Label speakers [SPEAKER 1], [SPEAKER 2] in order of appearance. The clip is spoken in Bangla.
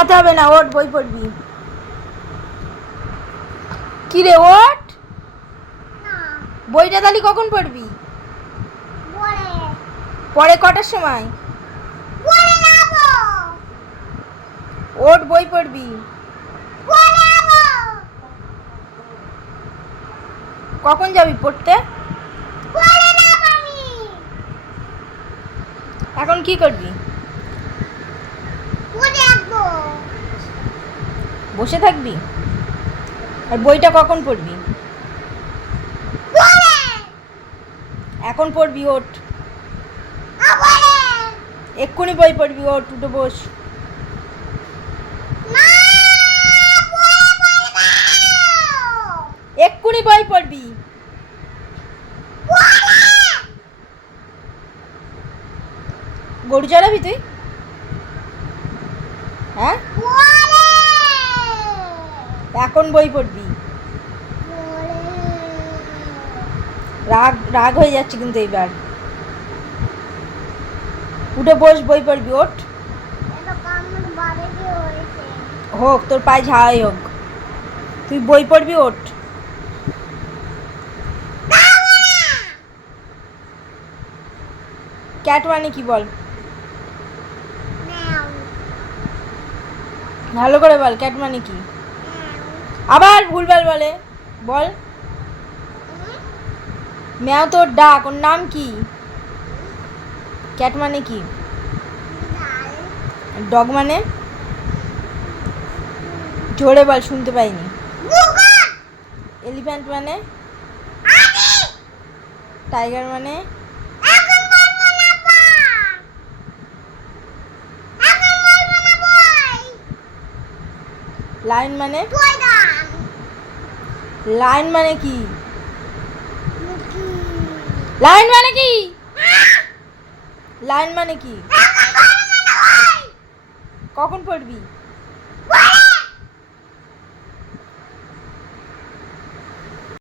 [SPEAKER 1] ঘুমাতে হবে না ওঠ বই পড়বি। কি রে ওঠ?
[SPEAKER 2] না।
[SPEAKER 1] বইটা তাহলে কখন পড়বি? পরে। কটার সময়? ওঠ বই পড়বি। কখন যাবি পড়তে? এখন কি করবি
[SPEAKER 2] বলে যাব
[SPEAKER 1] বসে থাকবি? আর বইটা কখন পড়বি? এখন পড়বি
[SPEAKER 2] বলে
[SPEAKER 1] এক্ষুনি বই পড়বি, ওঠ, উঠে বস। এক্ষুনি বই পড়বি। গরু চড়াবি তুই? হ্যাঁ? এখন বই পড়বি? রাগ রাগ হয়ে যাচ্ছে কিন্তু এইবার। উঠে বস বই পড়বি ওঠ।
[SPEAKER 2] হয়েছে
[SPEAKER 1] হোক তোর পায়ে ঝাড়াই হোক। তুই বই পড়বি ওঠ। ক্যাট মানে কি বল? ভালো করে বল ক্যাট মানে কি? আবার ভুলভাল বলে। বল। ম্যাও তোর ডাক, ওর নাম কি? ক্যাট মানে কি? ডগ মানে? জোরে বল, শুনতে পাইনি। এলিফ্যান্ট মানে? টাইগার মানে? লাইন মানে? লাইন মানে কি? লাইন মানে কি? লাইন মানে কি? কখন পড়বি?